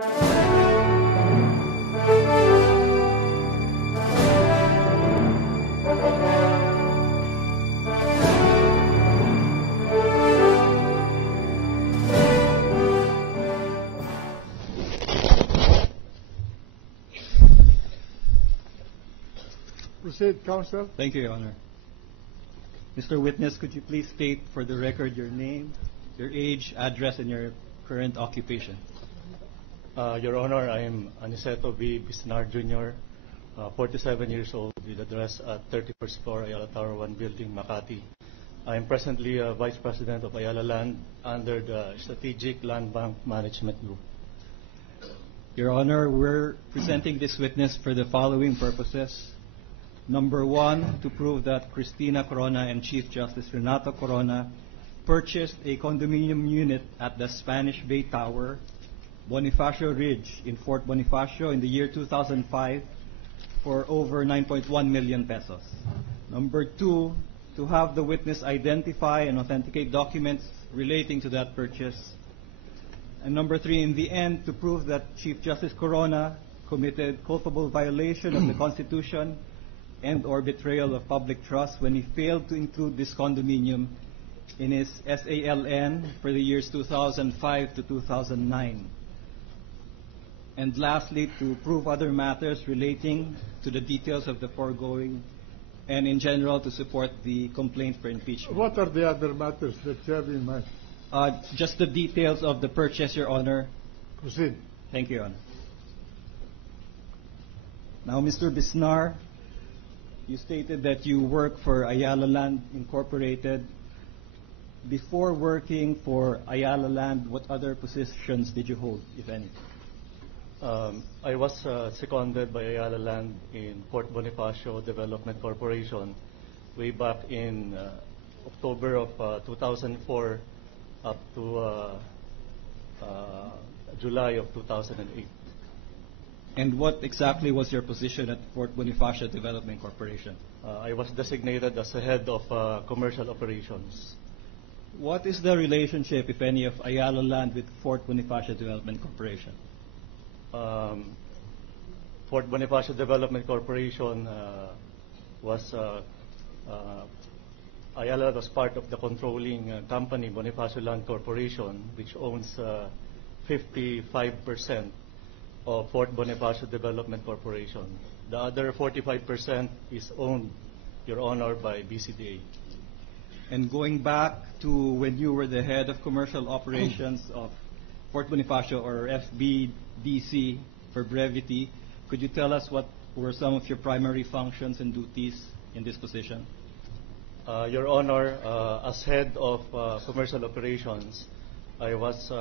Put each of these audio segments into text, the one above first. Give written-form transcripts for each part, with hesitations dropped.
Proceed, counsel. Thank you, Your Honor. Mr. Witness, could you please state for the record your name, your age, address, and your current occupation? Your Honor, I am Aniceto V. Bisnar Jr., 47 years old, with address at 31st floor, Ayala Tower 1 Building, Makati. I am presently Vice President of Ayala Land under the Strategic Land Bank Management Group. Your Honor, we're presenting this witness for the following purposes. Number one, to prove that Cristina Corona and Chief Justice Renato Corona purchased a condominium unit at the Spanish Bay Tower, Bonifacio Ridge in Fort Bonifacio in the year 2005 for over 9.1 million pesos. Number two, to have the witness identify and authenticate documents relating to that purchase. And number three, in the end, to prove that Chief Justice Corona committed culpable violation of the Constitution and or betrayal of public trust when he failed to include this condominium in his SALN for the years 2005 to 2009. And lastly, to prove other matters relating to the details of the foregoing and in general to support the complaint for impeachment. What are the other matters that you have in mind? Just the details of the purchase, Your Honor. Proceed. Thank you, Your Honor. Now, Mr. Bisnar, you stated that you work for Ayala Land Incorporated. Before working for Ayala Land, what other positions did you hold, if any? I was seconded by Ayala Land in Fort Bonifacio Development Corporation way back in October of 2004 up to July of 2008. And what exactly was your position at Fort Bonifacio Development Corporation? I was designated as the head of commercial operations. What is the relationship, if any, of Ayala Land with Fort Bonifacio Development Corporation? Fort Bonifacio Development Corporation was Ayala was part of the controlling company, Bonifacio Land Corporation, which owns 55% of Fort Bonifacio Development Corporation. The other 45% is owned, Your Honor, by BCDA. And going back to when you were the head of commercial operations of Fort Bonifacio, or FBDC for brevity, could you tell us what were some of your primary functions and duties in this position? Your Honor, as head of commercial operations, I was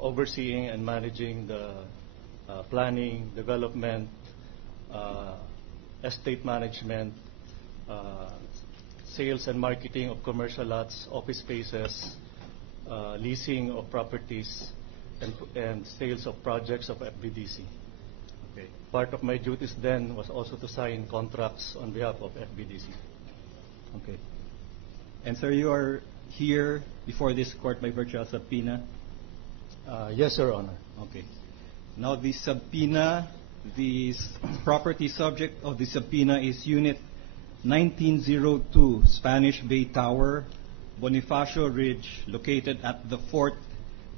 overseeing and managing the planning, development, estate management, sales and marketing of commercial lots, office spaces, leasing of properties, and sales of projects of FBDC. Okay. Part of my duties then was also to sign contracts on behalf of FBDC. Okay. And sir, you are here before this court by virtue of subpoena? Yes, Your Honor. Okay. Now the subpoena, the property subject of the subpoena is Unit 1902, Spanish Bay Tower, Bonifacio Ridge, located at the Fort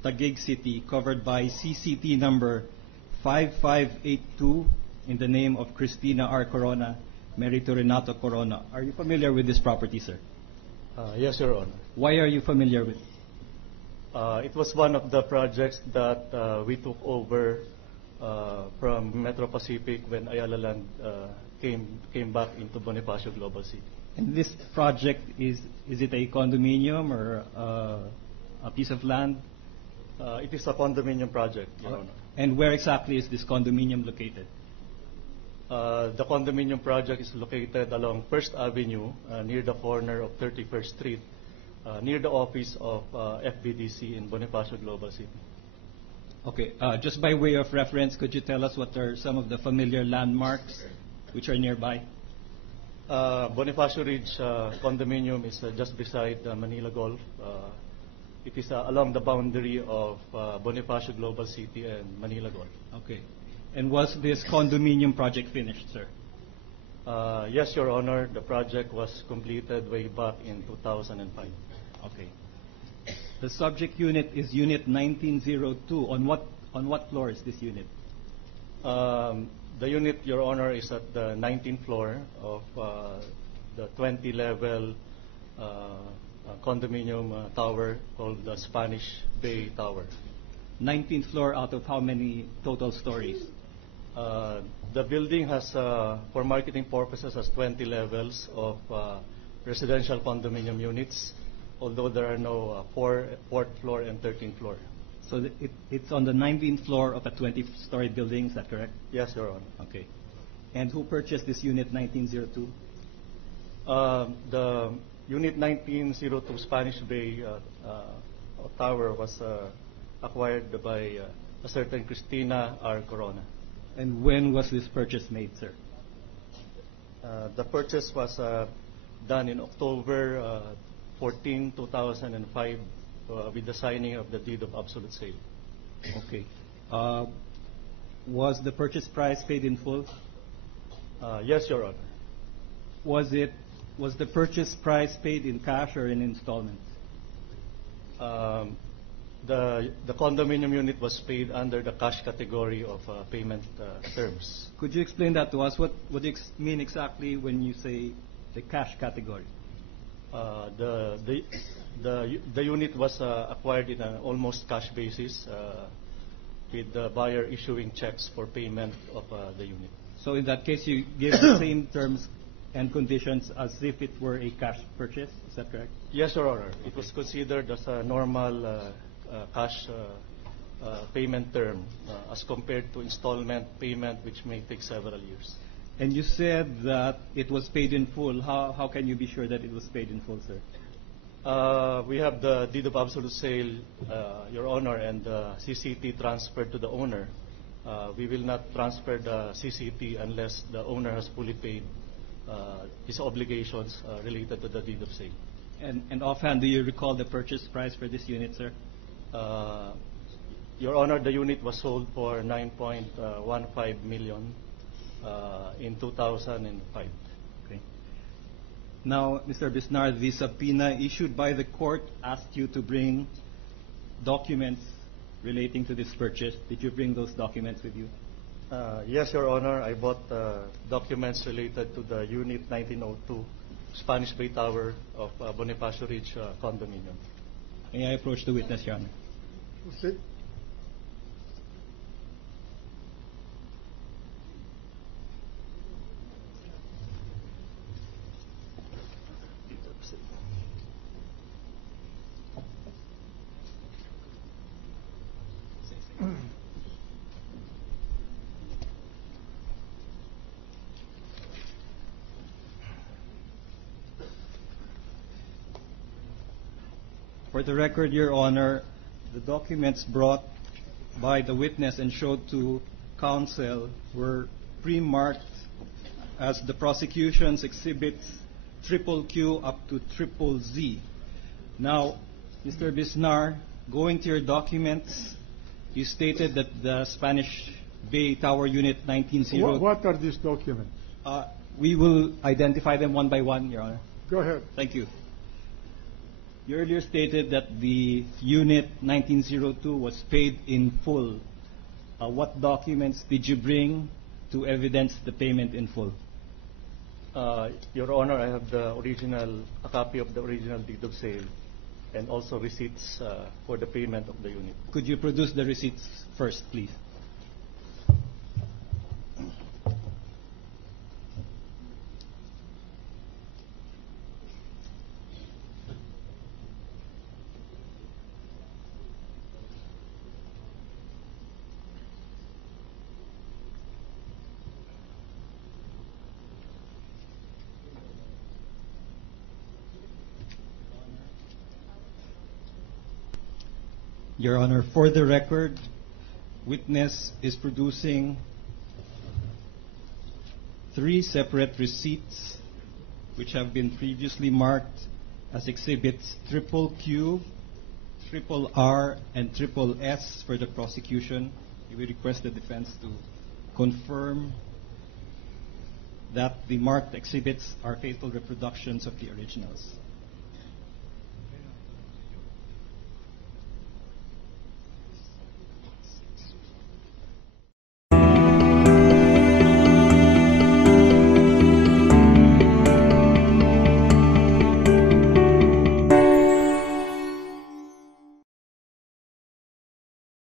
Taguig City, covered by CCT number 5582 in the name of Cristina R. Corona, married to Renato Corona. Are you familiar with this property, sir? Yes, Your Honor. Why are you familiar with it? It was one of the projects that we took over from Metro Pacific when Ayala Land came back into Bonifacio Global City. And this project, is it a condominium or a piece of land? It is a condominium project, Your Honor. And where exactly is this condominium located? The condominium project is located along First Avenue near the corner of 31st Street, near the office of FBDC in Bonifacio Global City. Okay, just by way of reference, could you tell us what are some of the familiar landmarks which are nearby? Bonifacio Ridge condominium is just beside Manila Golf. It is along the boundary of Bonifacio Global City and Manila Gold. Okay. And was this condominium project finished, sir? Yes, Your Honor. The project was completed way back in 2005. Okay. The subject unit is Unit 1902. On what floor is this unit? The unit, Your Honor, is at the 19th floor of the 20-level condominium tower called the Spanish Bay Tower. 19th floor out of how many total stories? The building has, for marketing purposes, has 20 levels of residential condominium units, although there are no fourth floor and 13th floor. So it's on the 19th floor of a 20-story building, is that correct? Yes, Your Honor. Okay. And who purchased this unit 1902? The Unit 1902 Spanish Bay Tower was acquired by a certain Cristina R. Corona. And when was this purchase made, sir? The purchase was done in October 14, 2005, with the signing of the deed of absolute sale. Okay. Was the purchase price paid in full? Yes, Your Honor. Was the purchase price paid in cash or in installments? The condominium unit was paid under the cash category of payment terms. Could you explain that to us? What do you mean exactly when you say the cash category? The unit was acquired in an almost cash basis, with the buyer issuing checks for payment of the unit. So in that case, you give the same terms and conditions as if it were a cash purchase. Is that correct? Yes, Your Honor. It was considered as a normal cash payment term as compared to installment payment, which may take several years. And you said that it was paid in full. How can you be sure that it was paid in full, sir? We have the deed of absolute sale, Your Honor, and the CCT transferred to the owner. We will not transfer the CCT unless the owner has fully paid his obligations related to the deed of sale. And offhand, do you recall the purchase price for this unit, sir? Your Honor, the unit was sold for 9.15 million in 2005. Okay. Now, Mr. Bisnar, the subpoena issued by the court asked you to bring documents relating to this purchase. Did you bring those documents with you? Yes, Your Honor. I bought documents related to the Unit 1902 Spanish Bay Tower of Bonifacio Ridge condominium. May I approach the witness, Your Honor? Proceed. For the record, Your Honor, the documents brought by the witness and showed to counsel were pre-marked as the prosecution's exhibits triple Q up to triple Z. Now, Mr. Bisnar, going to your documents, you stated that the Spanish Bay Tower Unit 1902... What are these documents? We will identify them one by one, Your Honor. Go ahead. Thank you. You earlier stated that the Unit 1902 was paid in full. What documents did you bring to evidence the payment in full? Your Honor, I have a copy of the original deed of sale and also receipts for the payment of the unit. Could you produce the receipts first, please? Your Honor, for the record, witness is producing 3 separate receipts which have been previously marked as exhibits triple Q triple R and triple S for the prosecution, we request the defense to confirm that the marked exhibits are faithful reproductions of the originals.